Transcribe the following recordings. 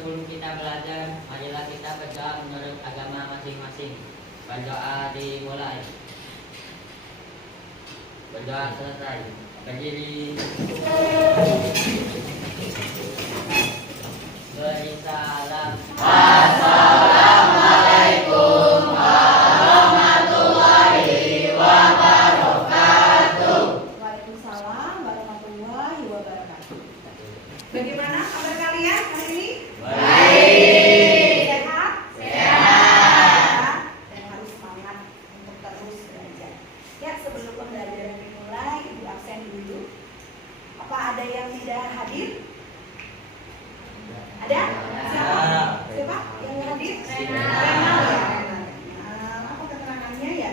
sebelum kita belajar, marilah kita berdoa menurut agama masing-masing. Berdoa dimulai. Berdoa selesai. Berdiri. Beri salam. Assalamualaikum warahmatullahi wabarakatuh. Waalaikumsalam warahmatullahi wabarakatuh. Bagaimana kabar kalian hari ini? Baik. Sehat? Sehat. Dan harus semangat untuk terus belajar. Ya, sebelum pembelajaran dimulai, Ibu absen dulu. Apa ada yang tidak hadir? Ada? Siapa? Siapa yang hadir? Renal ya. Apa keterangannya ya?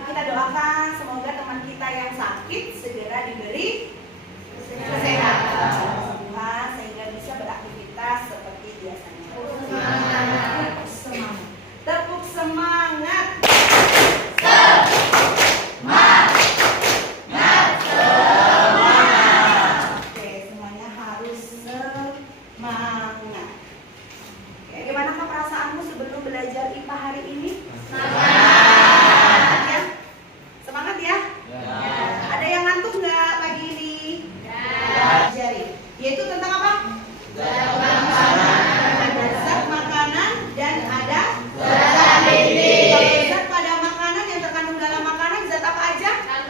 Kita doakan semoga teman kita yang sakit segera diberi kesehatan Tuhan sehingga bisa beraktivitas seperti biasanya. Semangat. Tepuk semangat. Oke, semuanya harus semangat. Oke, gimana perasaanmu sebelum belajar IPA hari ini? Semangat ya? Semangat ya? Ada yang ngantuk nggak pagi ini? Pelajari. Yaitu tentang apa? Ada zat makanan dan ada zat gizi. Kalau zat pada makanan yang terkandung dalam makanan zat apa aja? Ada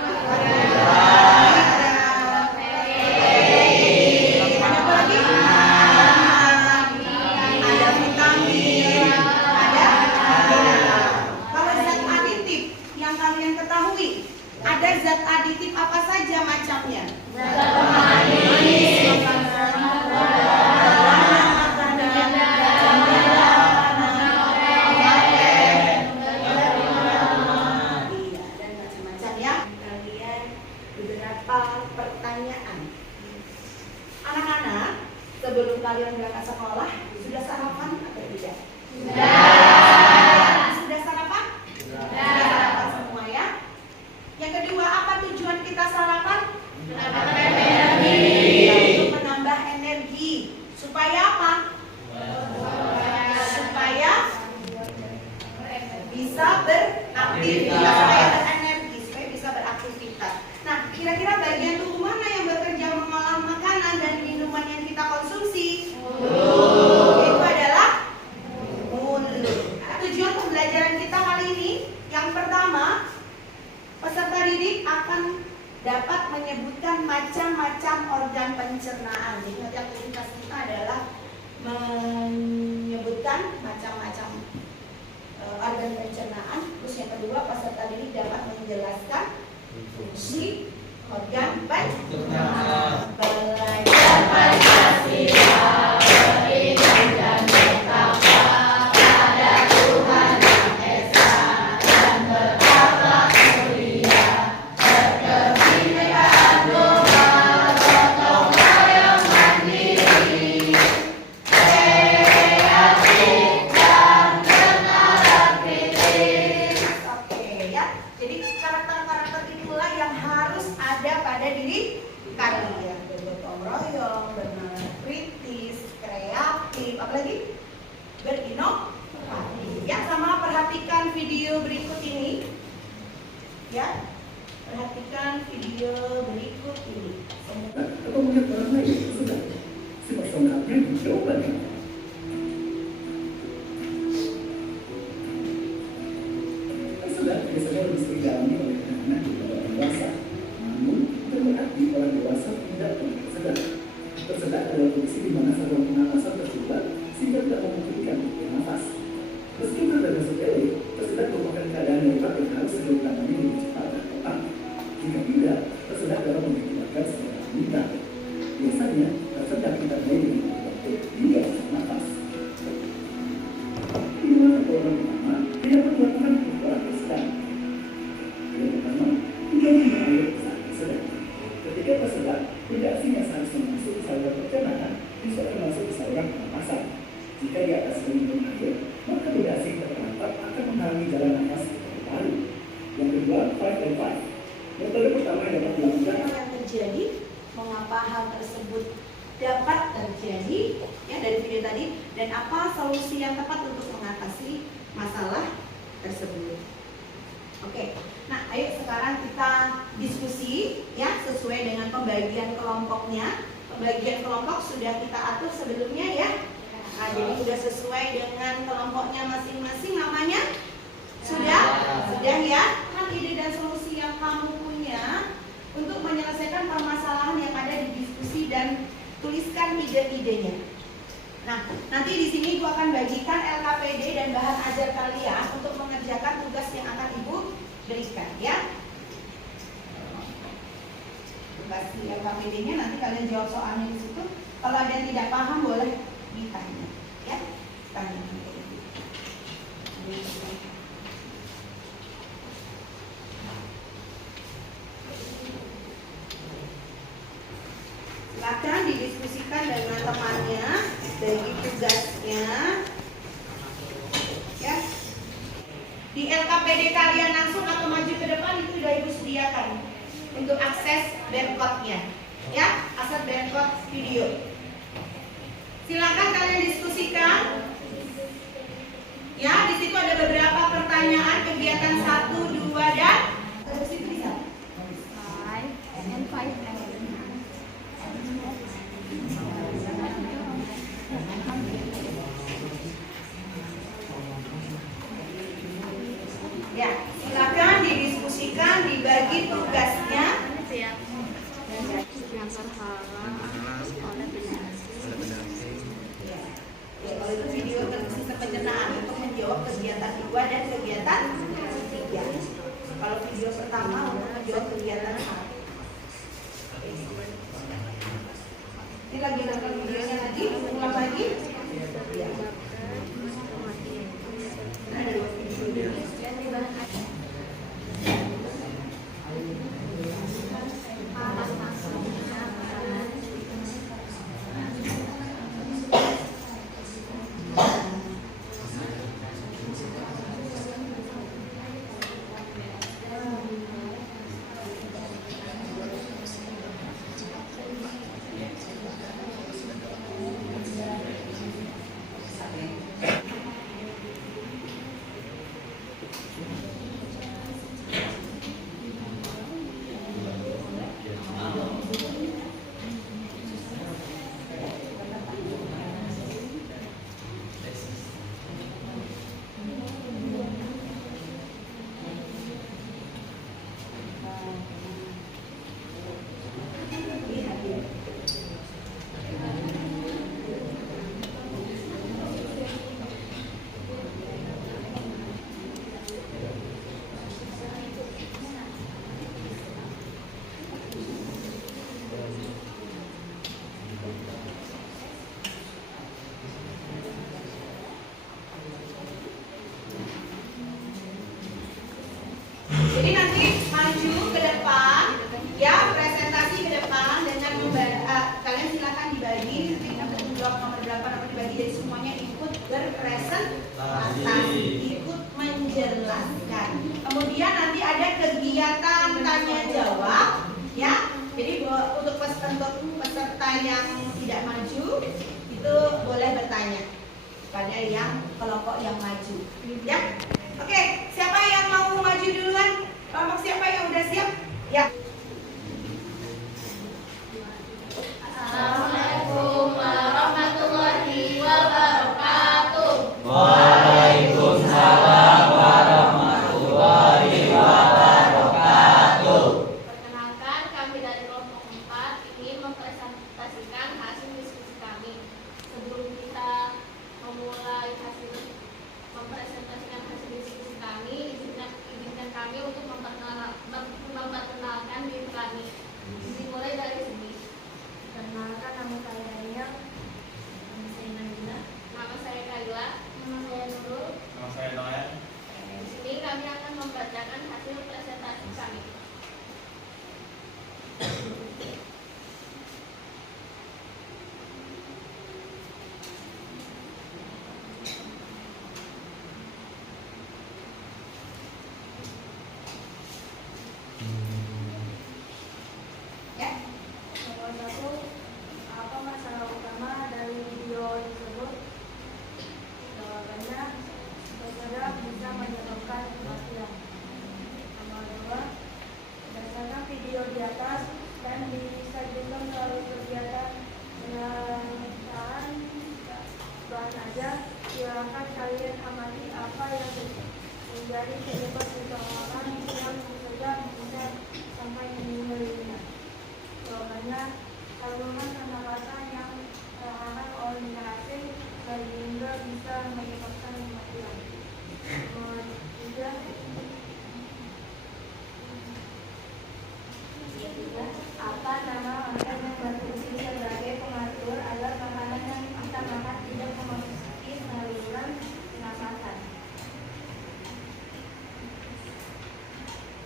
apa lagi? Ada vitamin, ada mineral. Kalau zat aditif yang kalian ketahui, ada zat aditif apa saja macamnya? Dan macam-macam ya. Kalian beberapa pertanyaan. Anak-anak, sebelum kalian berangkat sekolah, sudah sarapan atau tidak? Sudah sarapan? Sudah sarapan semua ya. Yang kedua, apa tujuan kita sarapan? Untuk menambah energi. Supaya apa? Supaya bisa beraktivitas, supaya berenergi, supaya bisa beraktivitas. Nah, kira-kira bagian tubuh mana yang bekerja mengolah makanan dan minuman yang kita konsumsi? Itu adalah mulut. Nah, tujuan pembelajaran kita kali ini, yang pertama, peserta didik akan dapat menyebutkan macam-macam organ pencernaan. Jadi nanti aktivitas kita adalah menyebutkan macam-macam organ pencernaan. Terus yang kedua, peserta didik dapat menjelaskan fungsi organ pencernaan. Belajar Pancasila, beriman dan bertakwa pada Tuhan Yang Esa dan berakhlak mulia, berkebinekaan tunggal, gotong royong mandiri, kreatif dan bernalar kritis. Oke ya, jadi karakter-karakter itulah yang harus ada pada diri kalian. Bergotong royong, bernalar kritis, kreatif, apalagi berinovasi. Ya, sama perhatikan video berikut ini. Ya, perhatikan video berikut ini. Atau melihat orang lain sudah seperti jawabannya. Sudah biasanya lebih sering dialami oleh anak-anak daripada orang dewasa. Namun itu berarti orang dewasa tidak pernah tersedak. Tersedak adalah kondisi di mana saluran pernapasan tersedak sehingga tidak memungkinkan untuk bernafas. Meski terdengar sepele, tersedak merupakan keadaan darurat yang harus segera ditangani dengan cepat dan tepat. Jika tidak, tersedak dapat mengakibatkan segala meninggal. Biasanya, tersedak kita mulai dengan batuk hingga sesak nafas. Inilah satu orang pertama tidak perlu dilakukan untuk orang tersedak. Yang pertama, tidak minum air saat tersedak. Ketika tersedak, reaksinya seharusnya masuk ke saluran pencernaan, bisa masuk ke saluran pernapasan. Jika di atas minum air, maka reaksi terperangkap akan menghalangi jalan nafas ke paru. Yang kedua, 5 and 5. Metode pertama yang dapat dilakukan Apa yang terjadi? Mengapa hal tersebut dapat terjadi ya dari video tadi, dan apa solusi yang tepat untuk mengatasi masalah tersebut. Oke, nah ayo sekarang kita diskusi ya sesuai dengan pembagian kelompoknya. Pembagian kelompok sudah kita atur sebelumnya ya. Nah, jadi sudah sesuai dengan kelompoknya masing-masing namanya. Sudah ya. Kan ide dan solusi yang kamu punya untuk menyelesaikan permasalahan yang ada di diskusi dan tuliskan ide-idenya. Nah, nanti di sini Ibu akan bagikan LKPD dan bahan ajar kalian untuk mengerjakan tugas yang akan Ibu berikan ya. Tugas di LKPD-nya nanti kalian jawab soalnya di situ. Kalau ada yang tidak paham boleh ditanya ya. Tanya. Silakan didiskusikan dengan temannya, bagi tugasnya ya. Di LKPD kalian langsung atau maju ke depan itu sudah Ibu sediakan untuk akses barcode-nya ya, akses barcode video. Silakan kalian diskusikan ya. Di situ ada beberapa pertanyaan kegiatan 1, 2 dan terus itu bisa 5 and 5 and ya, silakan didiskusikan, dibagi tugasnya. Yang terhalang oleh pendamping. Ya, kalau itu video sistem pencernaan untuk menjawab kegiatan 2 dan kegiatan 3. Kalau video pertama untuk menjawab kegiatan 1. Ini lagi nonton videonya lagi, ulang lagi. Ya. Nah, ada 2 video. Jadi nanti maju ke depan, ya presentasi ke depan dengan kalian silakan dibagi nanti untuk blok nomor berapa nomor dibagi, jadi semuanya ikut berpresentasi, ikut menjelaskan. Kemudian nanti ada kegiatan tanya jawab, ya. Jadi untuk peserta yang tidak maju itu boleh bertanya pada yang kelompok yang maju, ya. Oke, siapa yang mau maju duluan? Kelompok siapa yang udah siap? Ya. Assalamualaikum warahmatullahi wabarakatuh. Waalaikumsalam warahmatullahi wabarakatuh. Perkenalkan, kami dari kelompok 4 ingin mempresentasikan hasil diskusi kami. Sebelum kita memulai mempresentasikan hasil diskusi kami, izinkan kami untuk memperkenalkan dari penyebab seseorang yang bekerja meninggal sampai meninggal dunia? Jawabannya, saluran pernapasan yang terhalang oleh minyak sehingga bisa menyebabkan kematian. Nomor 3, apa nama organ yang berfungsi sebagai pengatur agar makanan yang kita makan tidak memasuki saluran pernapasan?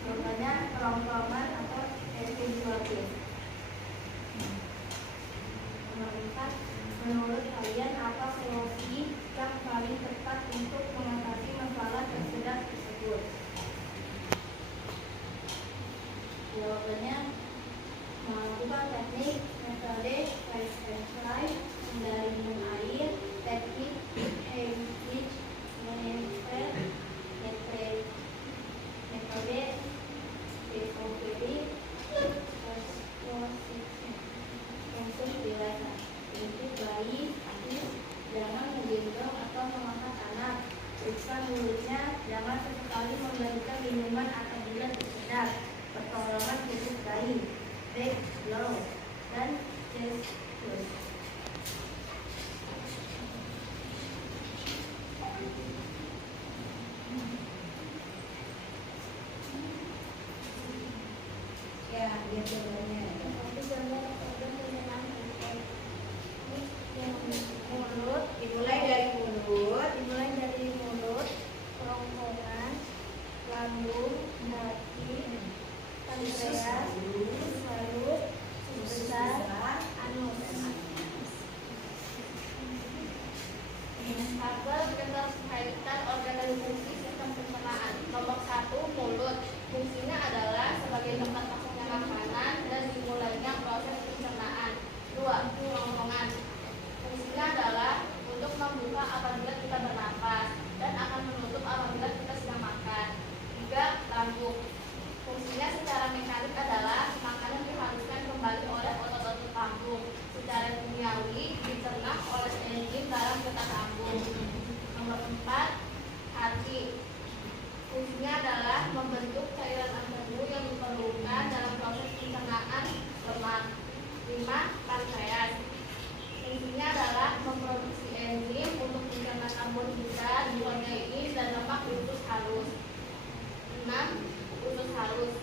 Jawabannya kerongkongan atau epiglottis. Nomor 4, menurut kalian apa solusi yang paling tepat untuk mengatasi masalah tersedak tersebut? Jawabannya, melakukan teknik metode rise and fly, hindari minum air, teknik Heimlich Manöver, metode POPD, untuk dewasa. Untuk bayi, jangan menggendong atau mengangkat anak. Periksa mulutnya, jangan sesekali memberikan minuman apabila tersedak. Pertolongan khusus bayi, back blow, dan chest push. Ya, lihat jawabannya. Tapi gambar organ pencernaan mulut, Dimulai dari mulut. kerongkongan, lambung, hati, pankreas, paru, besar, anus. Tabel keterkaitan organ dan fungsi sistem pencernaan. Nomor 1, mulut. Fungsinya adalah sebagai tempat masuknya makanan dan dimulainya proses pencernaan. 2, kerongkongan. Fungsinya adalah untuk membuka apabila kita bernapas dan akan menutup apabila kita sedang makan. 3, lambung. Fungsinya secara mekanik adalah makanan diharuskan kembali oleh otot-otot lambung. Secara kimiawi dicerna oleh enzim dalam getah lambung. Nomor 4, hati. Fungsinya adalah membentuk cairan ambebu yang diperlukan dalam proses pencernaan lemak. 5, pankreas. Fungsinya adalah memproduksi enzim untuk mencerna karbohidrat, protein, dan lemak di usus halus. 6, usus halus.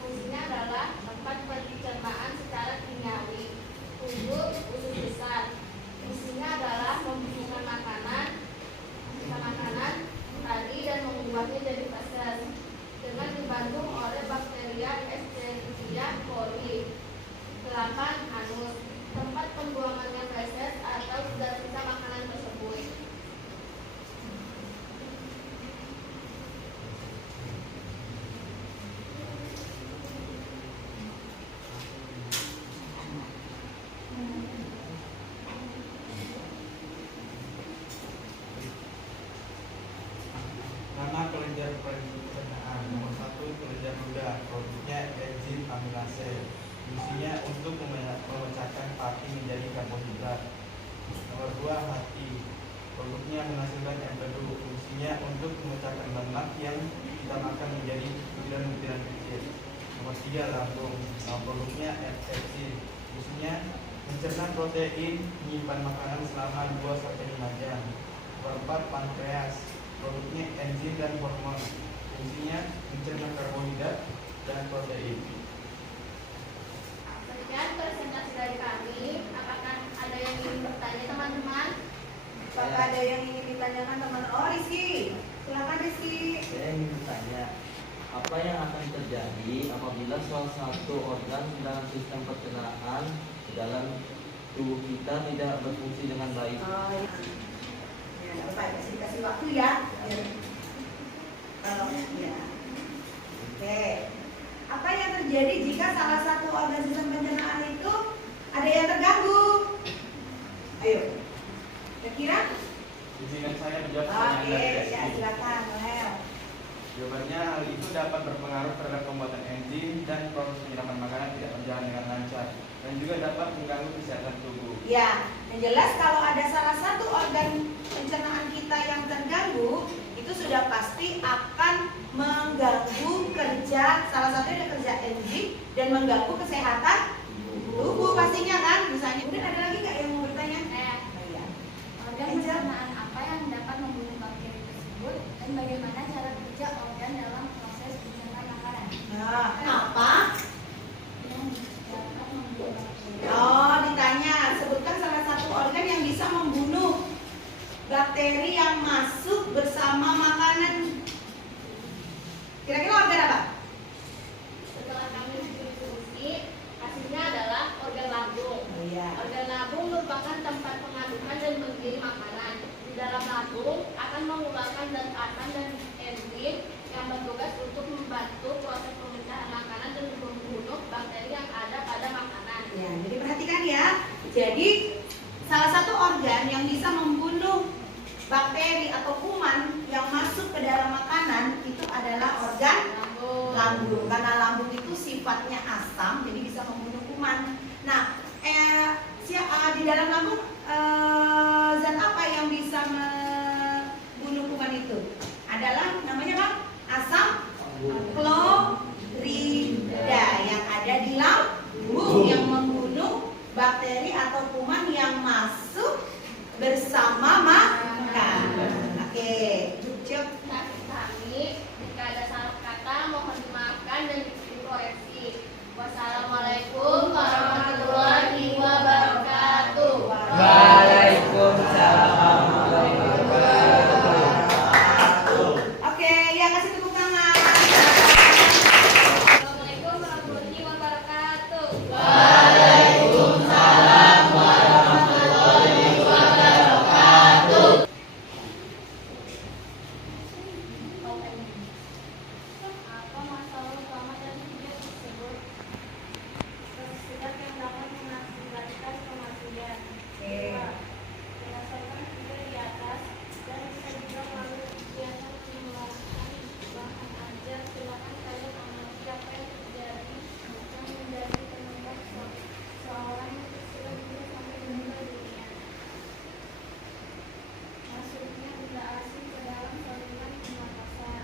Fungsinya adalah tempat pencernaan secara kimiawi. 7, usus besar. Fungsinya adalah membusukkan makanan tadi dan membuatnya jadi feses dengan dibantu oleh bakteria Escherichia coli. 8, anus. Tempat pembuangannya feses atau sisa-sisa makanan tersebut. Nama kelenjar pencernaan. Nomor 1, kelenjar ludah. Produknya enzim amilase. Fungsinya untuk memecahkan pati menjadi karbohidrat. Nomor 2, hati. Produknya menghasilkan empedu. Fungsinya untuk memecahkan lemak yang kita makan menjadi butiran-butiran kecil. Nomor 3, lambung. Produknya FC. Fungsinya mencerna protein, menyimpan makanan selama 2-5 jam. Nomor 4, pankreas. Produknya enzim dan hormon. Fungsinya mencerna karbohidrat dan protein. Sekian presentasi dari kami. Apakah ada yang ingin bertanya, teman-teman? Apakah ada yang ingin ditanyakan teman? Oh, Rizky. Silakan Rizky. Saya ingin bertanya, apa yang akan terjadi apabila salah satu organ dalam sistem pencernaan di dalam tubuh kita tidak berfungsi dengan baik? Oh, ya. Ya, nggak apa-apa. Kasih waktu ya. Kalau ya. Oke. Apa yang terjadi jika salah satu organ sistem pencernaan itu ada yang terganggu? Ayo. Kira-kira? Izinkan saya menjawab pertanyaan Oke, dari ya Rizky. silakan, Leo. Jawabannya, hal itu dapat berpengaruh terhadap pembuatan enzim dan proses penyerapan makanan tidak berjalan dengan lancar dan juga dapat mengganggu kesehatan tubuh. Ya, yang jelas kalau ada salah satu organ pencernaan kita yang terganggu, itu sudah pasti akan mengganggu kerja, salah satunya kerja enzim dan mengganggu kesehatan tubuh pastinya kan. Misalnya, kemudian ada lagi nggak yang mau bertanya? Iya. Organ pencernaan apa yang dapat membunuh bakteri tersebut dan bagaimana cara kerja organ dalam proses pencernaan makanan? Nah, apa? Yang dapat membunuh bakteri. Oh, ditanya, sebutkan salah satu organ yang bisa membunuh bakteri yang masuk bersama makanan. Kira-kira organ apa? Setelah kami diskusi, hasilnya adalah organ lambung. Oh, iya. Organ lambung merupakan tempat pengadukan dan menggiring makanan. Di dalam lambung akan mengeluarkan zat aman dan enzim yang bertugas untuk membantu proses pemecahan makanan dan membunuh bakteri yang ada pada makanan. Ya, jadi perhatikan ya. Jadi salah satu organ yang bisa membunuh bakteri atau kuman yang masuk ke dalam makanan itu adalah organ lambung. Karena lambung itu sifatnya asam, jadi bisa membunuh kuman. Nah, di dalam lambung zat apa yang bisa membunuh kuman itu? Adalah namanya apa? Asam klorida yang ada di lambung yang membunuh bakteri atau kuman yang masuk bersama makan. Oke, cukup. Kami, jika ada salah kata mohon dimaafkan dan dikoreksi. Wassalamualaikum warahmatullahi wabarakatuh. Waalaikumsalam warahmatullahi wabarakatuh. Oke, ya kasih tepuk tangan. Assalamualaikum warahmatullahi wabarakatuh. Waalaikumsalam warahmatullahi wabarakatuh. Apa masalah utama dari video tersebut? Tersirat yang dapat mengakibatkan kematian. Oke. Berdasarkan video di atas dan bisa juga melalui kegiatan menggunakan bahan ajar, silakan kalian amati apa yang terjadi yang menjadi penyebab seorang tersirat bisa sampai meninggal dunia. Masuknya benda asing ke dalam saluran pernapasan.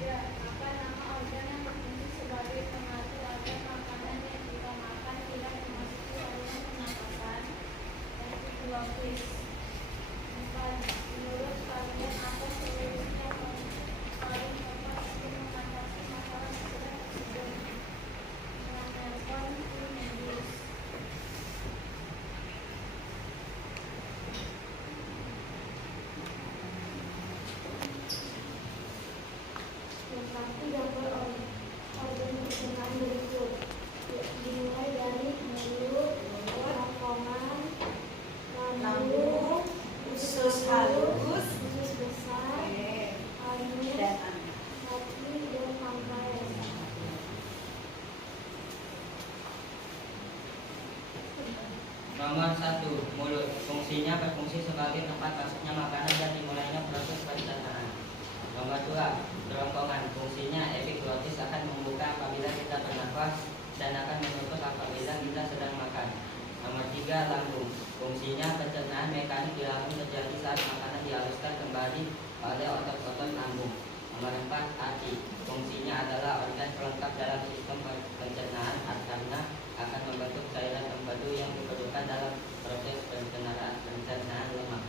3. Apa nama organ yang berfungsi sebagai pengatur agar makanan yang kita makan tidak memasuki saluran pernapasan? Yang kedua, please. 4. Menurut kalian apa solusinya paling tepat untuk mengatasi masalah tersirat tersebut? Dengan telepon tim medis. Lengkapi gambar organ pencernaan berikut. Dimulai dari mulut, kerongkongan, lambung, Usus halus. usus besar, anus, Dan hati, dan pankreas. Nomor 1, mulut. Fungsinya berfungsi sebagai tempat masuknya makanan dan dimulainya proses pencernaan. Nomor 2, kerongkongan. Fungsinya epiglotis akan membuka apabila kita bernafas dan akan menutup apabila kita sedang makan. Nomor 3, lambung. Fungsinya pencernaan mekanik di lambung terjadi saat makanan dihaluskan kembali oleh otot-otot lambung. Nomor 4, hati. Fungsinya adalah organ pelengkap dalam sistem pencernaan karena akan membentuk cairan empedu yang diperlukan dalam proses pencernaan lemak.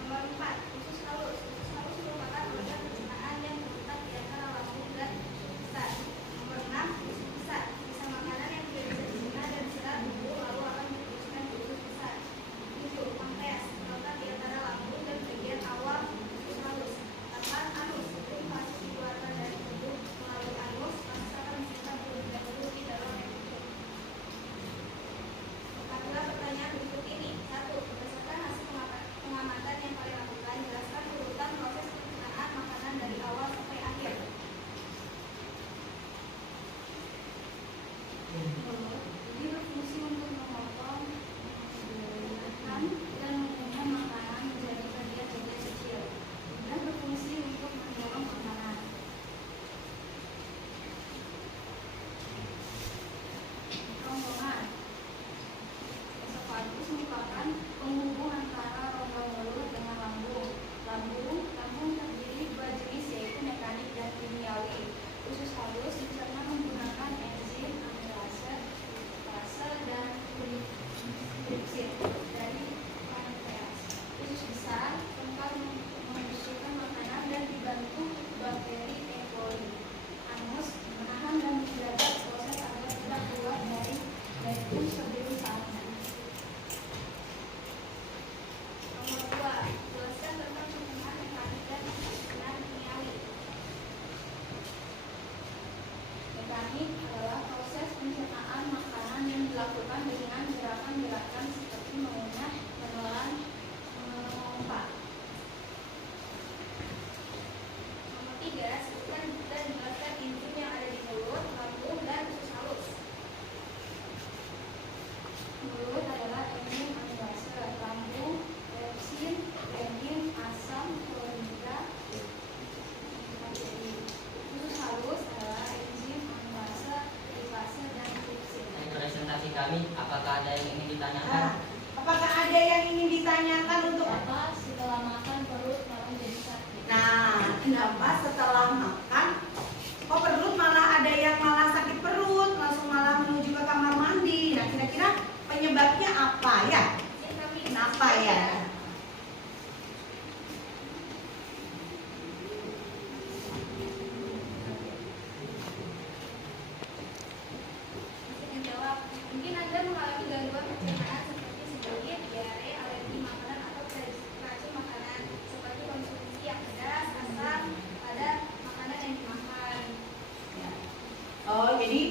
Nomor 4, usus halus. Usus halus merupakan organ pencernaan yang terletak di antara lambung dan usus besar. Nomor 6, usus besar. Sisa makanan yang tidak bisa dicerna dan diserap tubuh lalu akan diteruskan ke usus besar. 7, pankreas. Terletak di antara lambung dan bagian awal usus halus. 8, anus. Sebelum fasis dikeluarkan dari tubuh melalui anus, fasis akan disimpan terlebih dahulu di dalam epithel. Nomor 2, jelaskan tentang penggunaan mekanik dan penggunaan kimiawi. Mekanik adalah proses pencernaan makanan yang dilakukan dengan gerakan-gerakan seperti mengunyah, menelan, mengompak. Nomor 3, sebutkan dan jelaskan enzim yang ada di mulut, lambung, dan usus halus. Mulut adalah enzim amilase, lambung, pepsin, renin, asam, klorida, usus halus adalah enzim amilase, lipase, dan tripsin. Dari presentasi kami, apakah ada yang ingin ditanyakan? Nah, apakah ada yang ingin ditanyakan untuk Apa setelah makan perut malah jadi sakit? Nah, kenapa setelah makan kok perut malah ada yang malah sakit perut, langsung malah menuju ke kamar mandi. Nah, kira-kira penyebabnya apa ya? Kenapa ya? Masih menjawab, mungkin Anda mengalami gangguan pencernaan seperti sebagian diare, alergi makanan atau racun makanan seperti konsumsi yang pedas, asam pada makanan yang dimakan. Ya. Oh, jadi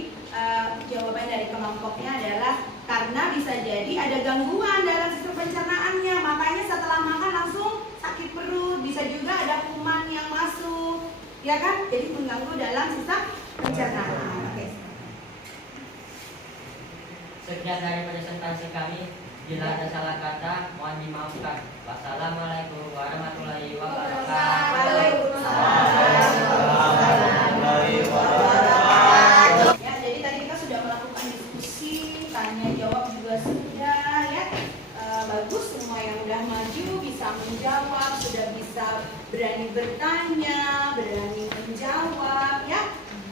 jawaban dari kelompoknya adalah karena bisa jadi ada gangguan dalam sistem pencernaannya, makanya setelah makan langsung sakit perut, bisa juga ada kuman yang masuk, ya kan? Jadi mengganggu dalam sistem pencernaan. Oke. Sekian dari presentasi kami. Bila ada salah kata, mohon dimaafkan. Wassalamualaikum warahmatullahi wabarakatuh. Waalaikumsalam. Ya, jadi tadi kita sudah melakukan diskusi, tanya jawab juga sudah ya. Bagus, semua yang udah maju bisa menjawab, sudah bisa berani bertanya, berani menjawab ya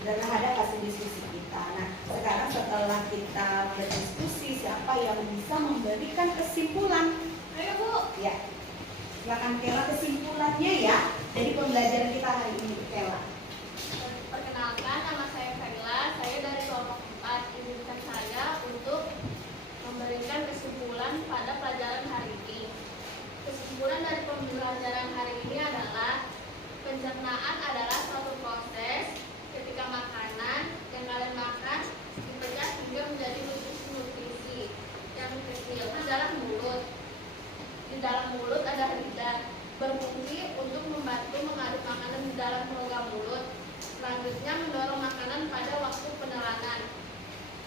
terhadap hasil diskusi kita. Nah, sekarang setelah kita berdiskusi, siapa yang bisa memberikan kesimpulan? Ayo Bu. Ya, silakan Kela kesimpulannya ya dari pembelajaran kita hari ini, Kela. Perkenalkan, nama saya Kaila, saya dari kelompok 4. Izinkan saya untuk memberikan kesimpulan pada pelajaran hari ini. Kesimpulan dari pembelajaran hari ini adalah pencernaan adalah suatu proses ketika makanan yang kalian makan dipecah hingga menjadi nutrisi yang kecil di dalam mulut. Di dalam mulut ada lidah, berfungsi untuk membantu mengaduk makanan di dalam rongga mulut. Selanjutnya mendorong makanan pada waktu penelanan.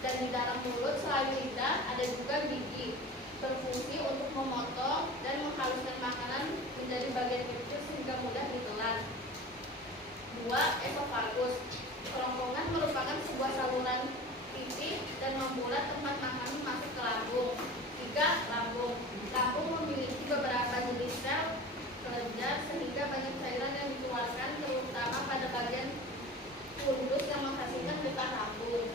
Dan di dalam mulut selain lidah ada juga gigi, berfungsi untuk memotong dan menghaluskan makanan menjadi bagian kecil sehingga mudah ditelan. 2. Esofagus. Kerongkongan merupakan sebuah saluran pipih dan membulat tempat makanan masuk ke lambung. 3. Lambung. Lambung memiliki beberapa jenis sel kelenjar sehingga banyak cairan yang dikeluarkan terutama pada bagian fundus yang menghasilkan getah lambung.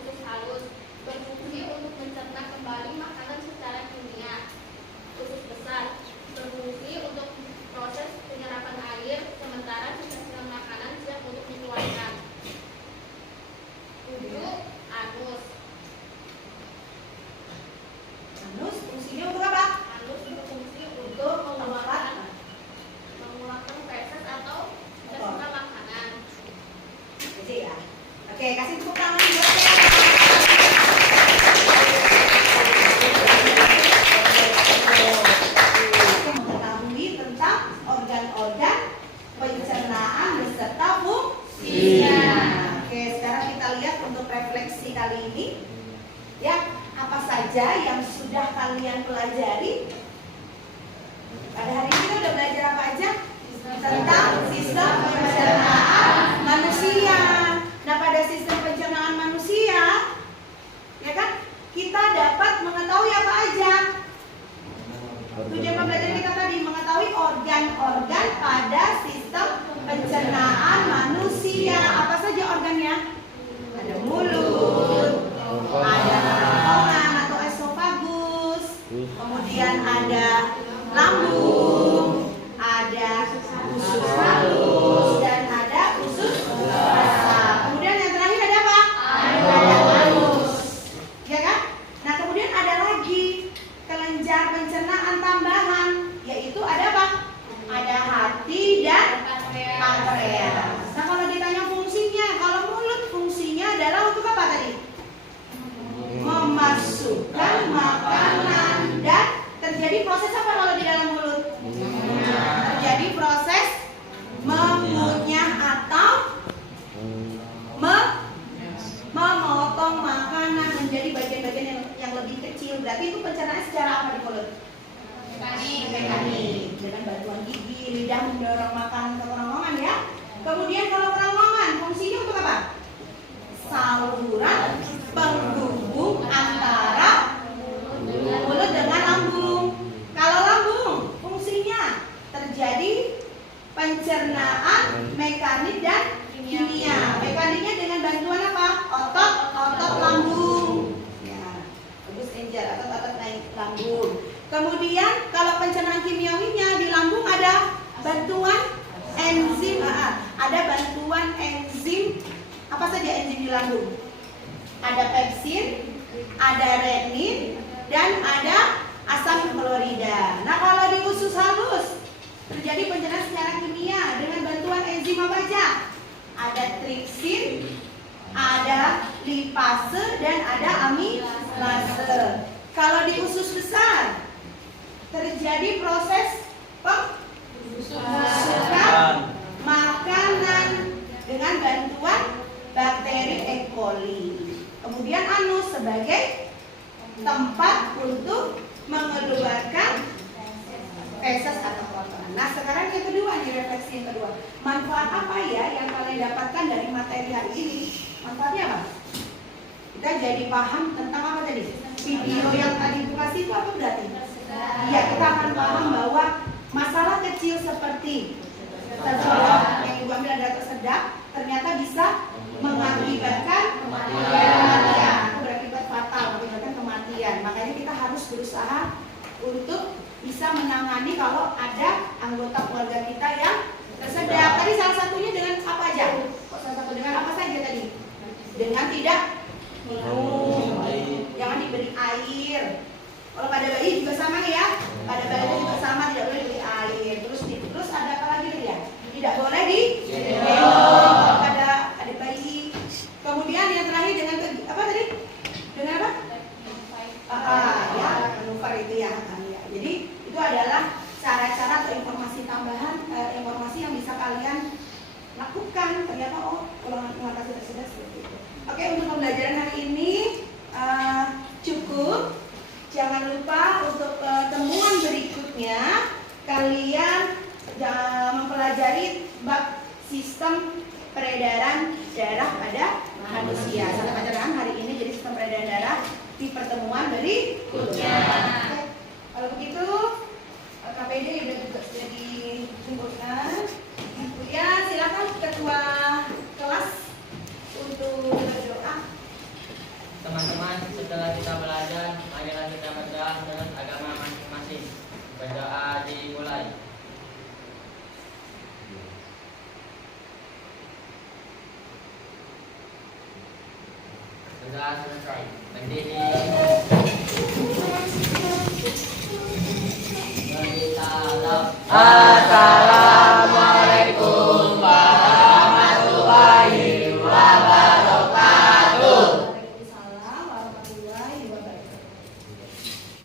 Usus halus berfungsi untuk mencerna kembali makanan secara kimia. Usus besar berfungsi untuk proses penyerapan air sementara sisa-sisa makanan siap untuk dikeluarkan. 7. Anus. Anus fungsinya untuk apa? Anus berfungsi untuk Untuk mengeluarkan mengeluarkan feses atau sisa-sisa makanan. gitu ya. Oke, kasih tepuk tangan buat Kela. Mengetahui tentang organ-organ pencernaan beserta fungsinya. Oke, sekarang kita lihat untuk refleksi kali ini. Ya, apa saja yang sudah kalian pelajari? Pada hari ini kita udah belajar apa aja? Tentang sistem pencernaan manusia. Nah, pada sistem pencernaan manusia, ya kan, kita dapat mengetahui apa aja? Tujuan pembelajaran kita tadi mengetahui organ-organ pada sistem pencernaan manusia. Apa saja organnya? Ada mulut, ada kerongkongan atau esofagus, kemudian ada lambung, ada usus halus, dan ada usus besar. Berarti itu pencernaan secara apa di mulut? Mekanik. Dengan bantuan gigi, lidah mendorong makanan ke kerongkongan ya. Kemudian kalau kerongkongan fungsinya untuk apa? Saluran penghubung antara mulut dengan lambung. Kalau lambung fungsinya terjadi pencernaan mekanik dan kimia. Mekaniknya dengan bantuan apa? Otot lambung. Ya, bagus Angel, otot naik lambung. Kemudian kalau pencernaan kimiawinya di lambung ada bantuan enzim. Ada bantuan enzim. Apa saja enzim di lambung? Ada pepsin, ada renin, dan ada asam klorida. Nah, kalau di usus halus terjadi pencernaan secara kimia dengan bantuan enzim apa aja? Ada tripsin, ada lipase, dan ada amilase. Kalau di usus besar terjadi proses pembusukan makanan dengan bantuan bakteri E. coli. Kemudian anus sebagai tempat untuk mengeluarkan feses atau kotoran. Nah, sekarang yang kedua nih, refleksi yang kedua. Manfaat apa ya yang kalian dapatkan dari materi hari ini? Manfaatnya apa? Kita jadi paham tentang apa tadi? Video yang tadi Bu kasih itu apa berarti? Iya, kita akan paham bahwa masalah kecil seperti tersedap, yang Ibu ambil adalah tersedap, ternyata bisa mengakibatkan kematian. Itu berakibat fatal, mengakibatkan kematian. Makanya kita harus berusaha untuk bisa menangani kalau ada anggota keluarga kita yang tersedak. Tadi salah satunya dengan apa aja? Kok salah satu dengan apa saja tadi? Dengan tidak minum, jangan diberi air. Kalau pada bayi juga sama ya, pada balita juga sama, tidak boleh diberi air. Terus ada apa lagi tadi ya? Tidak boleh digendong pada adik bayi. Kemudian yang terakhir dengan apa tadi? Dengan apa? Ya, manuver itu ya. Jadi itu adalah cara-cara atau informasi tambahan, informasi yang bisa kalian lakukan. Ternyata kalau mengatasi tersedak seperti itu. Oke, untuk pembelajaran hari ini cukup. Jangan lupa untuk temuan berikutnya kalian mempelajari bab sistem peredaran darah pada manusia. Sampai pelajaran hari ini jadi sistem peredaran darah di pertemuan berikutnya. Oke. Kalau begitu KPD sudah dikumpulkan. Ya, silakan ketua kelas untuk berdoa. Teman-teman, setelah kita belajar, marilah kita berdoa menurut agama masing-masing. Berdoa dimulai. Sudah selesai. Berdiri. Assalamualaikum warahmatullahi wabarakatuh. Waalaikumsalam warahmatullahi wabarakatuh.